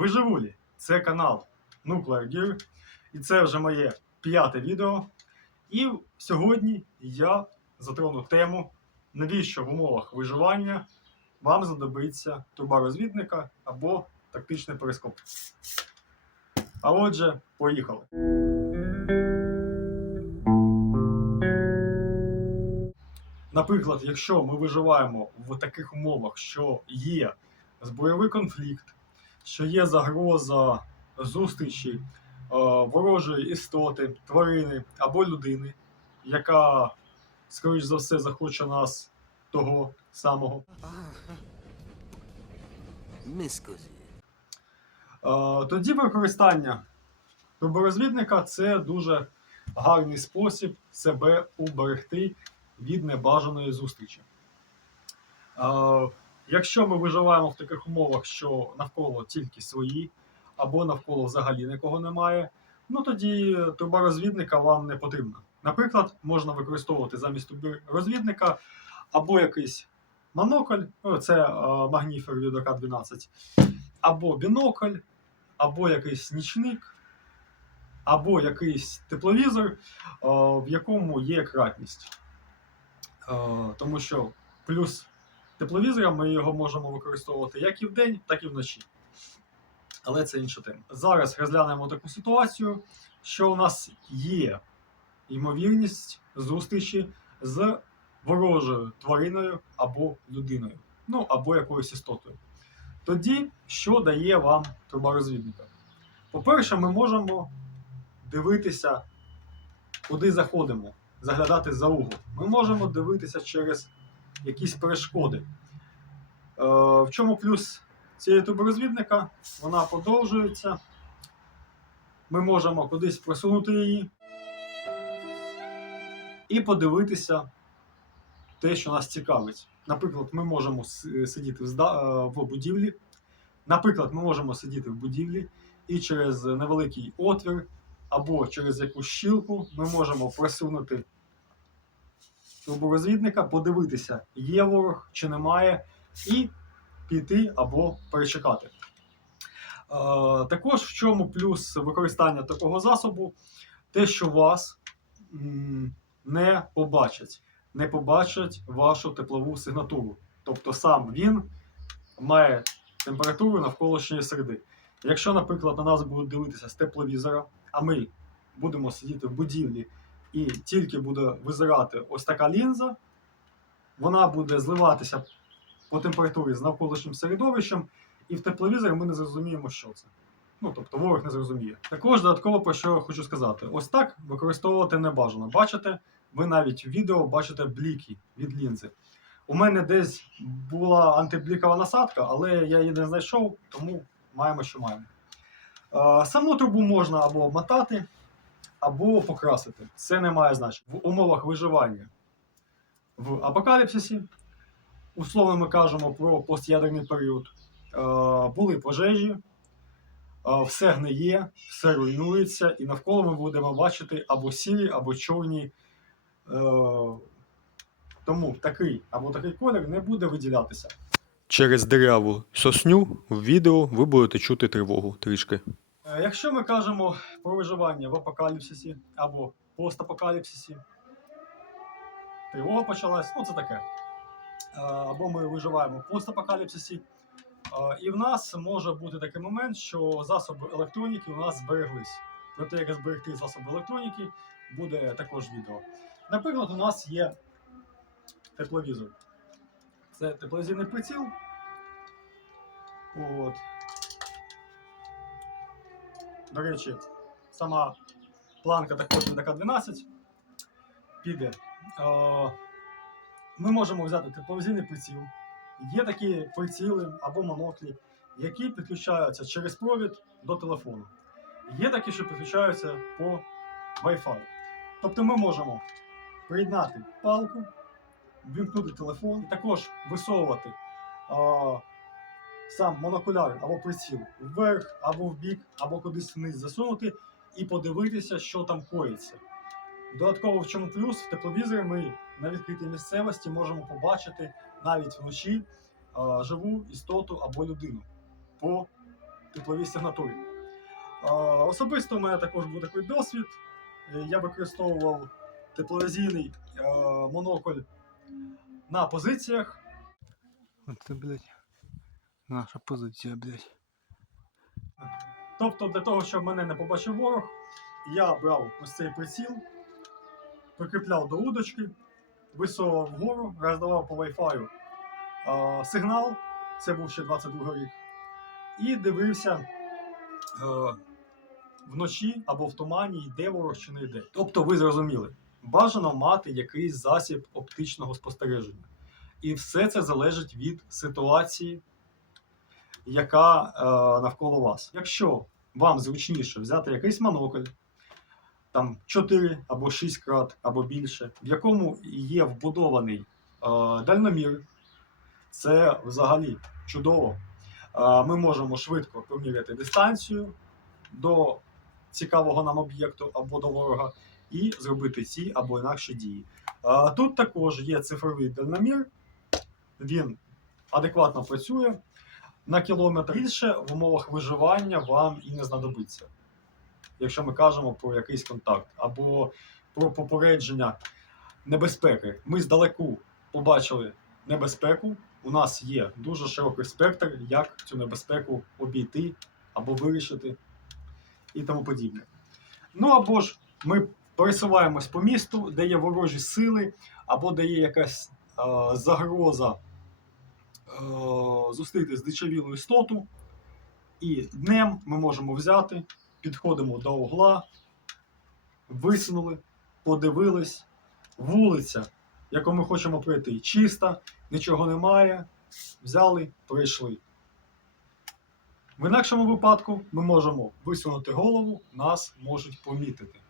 Виживулі, це канал Nuclear Gear, і це вже моє п'яте відео. І сьогодні я затрону тему, навіщо в умовах виживання вам знадобиться труба розвідника або тактичний перископ. А отже, поїхали. Наприклад, якщо ми виживаємо в таких умовах, що є збройовий конфлікт, що є загроза зустрічі е, ворожої істоти, тварини або людини, яка, скоріш за все, захоче нас того самого. Е, Тоді використання труборозвідника це дуже гарний спосіб себе уберегти від небажаної зустрічі. Якщо ми виживаємо в таких умовах, що навколо тільки свої, або навколо взагалі нікого немає, ну тоді труба розвідника вам не потрібна. Наприклад, можна використовувати замість труби розвідника або якийсь монокль, ну, це е, магніфер від ОК-12, або бінокль, або якийсь нічник, або якийсь тепловізор, е, в якому є кратність. Е, Тому що плюс тепловізора ми його можемо використовувати як і вдень, так і вночі. Але це інша тема. Зараз розглянемо таку ситуацію, що у нас є ймовірність зустрічі з ворожою твариною або людиною, ну або якоюсь істотою. Тоді, що дає вам труба розвідника? По-перше, ми можемо дивитися, куди заходимо, заглядати за угол. Ми можемо дивитися через якісь перешкоди. Е, в чому плюс цієї труборозвідника? Вона подовжується. Ми можемо кудись просунути її і подивитися те, що нас цікавить. Наприклад, ми можемо сидіти в, е, в будівлі. Наприклад, ми можемо сидіти в будівлі і через невеликий отвір або через якусь щілку ми можемо просунути труборозвідника, подивитися, є ворог чи немає, і піти або перечекати. Е, також в чому плюс використання такого засобу, те, що вас м, не побачать, не побачать вашу теплову сигнатуру. Тобто сам він має температуру навколишньої середи. Якщо, наприклад, на нас будуть дивитися з тепловізора, а ми будемо сидіти в будівлі і тільки буде визирати ось така лінза, вона буде зливатися по температурі з навколишнім середовищем, і в тепловізорі ми не зрозуміємо, що це. Ну, тобто ворог не зрозуміє. Також додатково про що хочу сказати: ось так використовувати не бажано. Бачите, ви навіть в відео бачите бліки від лінзи. У мене десь була антиблікова насадка, але я її не знайшов, тому маємо, що маємо. Е, Саму трубу можна або обмотати, або покрасити. Це не має значення. В умовах виживання в апокаліпсисі, условно ми кажемо про постядерний період, е, були пожежі, е, все гниє, все руйнується, і навколо ми будемо бачити або сірі, або чорні. е, Тому такий або такий колір не буде виділятися. Через диряву сосню в відео ви будете чути тривогу трішки. Е, Якщо ми кажемо про виживання в апокаліпсисі або постапокаліпсисі, тривога почалась, ну це таке. Е, Або ми виживаємо в постапокаліпсисі, е, і в нас може бути такий момент, що засоби електроніки у нас збереглись. Про те, як зберегти засоби електроніки, буде також відео. Наприклад, у нас є тепловізор. Це тепловізійний приціл. От. До речі, сама планка також від АК-12 піде. Е, Ми можемо взяти тепловізійний приціл. Є такі приціли або моноклі, які підключаються через провід до телефону. Є такі, що підключаються по Wi-Fi. Тобто ми можемо приєднати палку, вімкнути телефон, також висовувати е, сам монокуляр або приціл вверх, або в бік, або кудись вниз засунути і подивитися, що там коїться. Додатково в чому плюс в тепловізорі ми на відкритій місцевості можемо побачити навіть вночі е, живу істоту або людину по тепловій сигнатурі. Е, Особисто у мене також був такий досвід. Я використовував тепловізійний е, монокль на позиціях. Оце, блядь, наша позиція, блядь. Тобто, для того, щоб мене не побачив ворог, я брав ось цей приціл, прикріпляв до удочки, висовував вгору, роздавав по Wi-Fi е, сигнал, це був ще 22 рік, і дивився е, вночі або в тумані, йде ворог чи не йде. Тобто, ви зрозуміли, бажано мати якийсь засіб оптичного спостереження. І все це залежить від ситуації, яка е, навколо вас. Якщо вам зручніше взяти якийсь монокль, там 4 або 6 крат, або більше, в якому є вбудований е, дальномір, це взагалі чудово. Е, ми можемо швидко поміряти дистанцію до цікавого нам об'єкту або до ворога і зробити ці або інакші дії. Тут також є цифровий дальномір, він адекватно працює на кілометр більше в умовах виживання вам і не знадобиться. Якщо ми кажемо про якийсь контакт або про попередження небезпеки. Ми здалеку побачили небезпеку. У нас є дуже широкий спектр, як цю небезпеку обійти або вирішити і тому подібне. Ну або ж ми пересуваємось по місту, де є ворожі сили, або де є якась е, загроза зустріти здичавілу істоту. І днем ми можемо взяти, підходимо до угла, висунули, подивились, вулиця, яку ми хочемо пройти, чиста, нічого немає. Взяли, пройшли. В інакшому випадку ми можемо висунути голову, нас можуть помітити.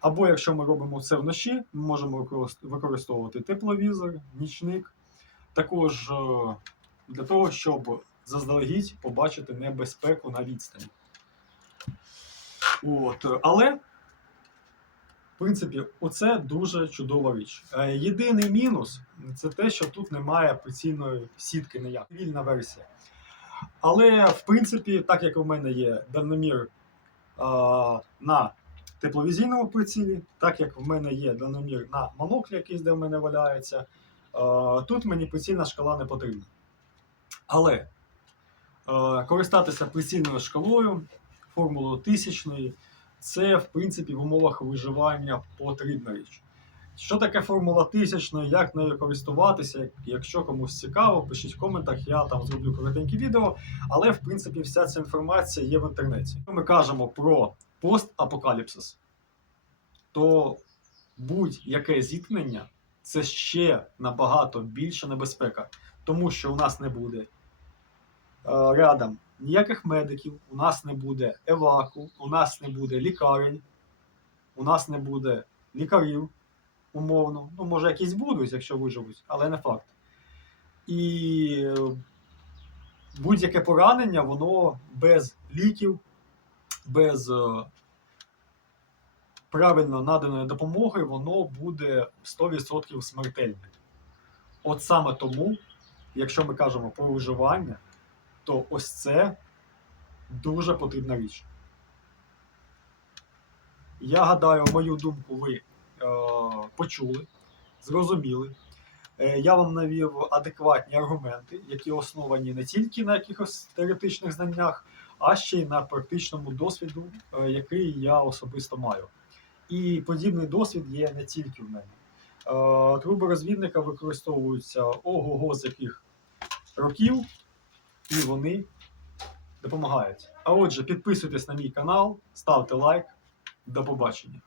Або якщо ми робимо це вночі, ми можемо використовувати тепловізор, нічник, також е, для того, щоб заздалегідь побачити небезпеку на відстані. От. е, Але, в принципі, оце дуже чудова річ. Е, Єдиний мінус це те, що тут немає прицільної сітки ніяк. Вільна версія. Але, в принципі, так як у мене є дальномір а, на тепловізійному прицілі, так як в мене є дальномір на моноклі, який де в мене валяється, тут мені прицільна шкала не потрібна. Але е, користатися прицільною шкалою, формулою тисячної, це, в принципі, в умовах виживання потрібна річ. Що таке формула тисячної, як нею користуватися, якщо комусь цікаво, пишіть в коментах, я там зроблю коротеньке відео. Але в принципі вся ця інформація є в інтернеті. Ми кажемо про постапокаліпсис, то будь-яке зіткнення це ще набагато більша небезпека, тому що у нас не буде е, рядом ніяких медиків, у нас не буде еваку, у нас не буде лікарень, у нас не буде лікарів, умовно. Ну, може, якісь будуть, якщо виживуть, але не факт. І е, будь-яке поранення, воно без ліків, без е, правильно наданої допомоги, воно буде 100% смертельним. От саме тому, якщо ми кажемо про виживання, то ось це дуже потрібна річ. Я гадаю, мою думку ви е, почули, зрозуміли. Е, Я вам навів адекватні аргументи, які основані не тільки на якихось теоретичних знаннях, а ще й на практичному досвіду, е, який я особисто маю. І подібний досвід є не тільки в мене. Е, Труби розвідника використовуються ого-го з яких років, і вони допомагають. А отже, підписуйтесь на мій канал, ставте лайк. До побачення.